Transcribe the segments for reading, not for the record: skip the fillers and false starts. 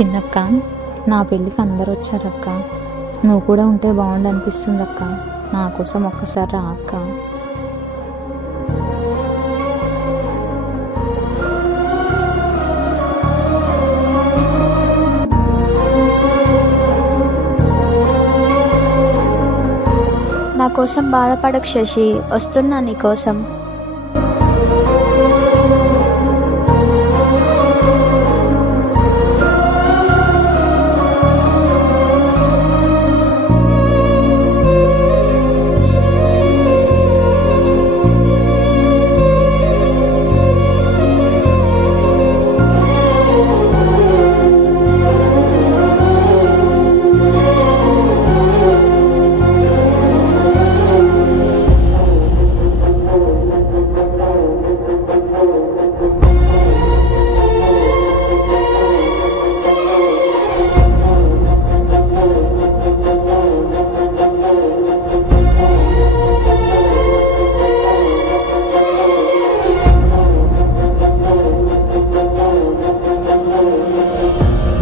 చిన్నక్క, నా పెళ్ళికి అందరూ వచ్చారక్క. నువ్వు కూడా ఉంటే బాగుండు అనిపిస్తుంది అక్క. నా కోసం ఒక్కసారి రా అక్క. నా కోసం బాధపడకు శశి, వస్తున్నా నీ కోసం.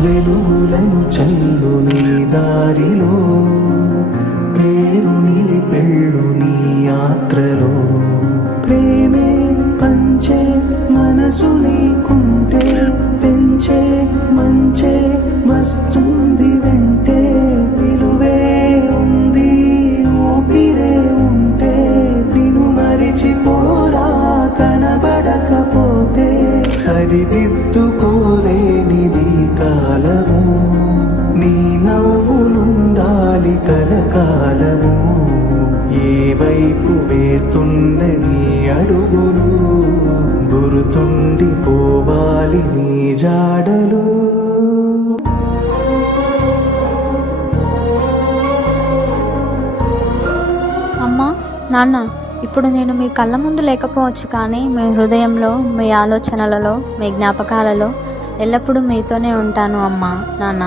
వెలుగులను చల్లు నీ దారిలో, పేరు నిలిపెళ్ళు నీ యాత్రలో. ప్రేమే పంచే మనసు నీకుంటే, పెంచే మంచే వస్తుంది వెంటే. విలువే ఉంది ఊపిరే ఉంటే, నిన్ను మరిచిపోరా కనబడకపోతే. సరిదిద్దుకోలేనిది కాలము, నీ నవ్వులుండాలి కలకాలము. ఏ వైపు వేస్తున్న నీ అడుగులు, గుర్తుండిపోవాలి నీ జాడలు. అమ్మా, నాన్న, ఇప్పుడు నేను మీ కళ్ళ ముందు లేకపోవచ్చు, కానీ మీ హృదయంలో, మీ ఆలోచనలలో, మీ జ్ఞాపకాలలో ఎల్లప్పుడూ మీతోనే ఉంటాను అమ్మా, నాన్న.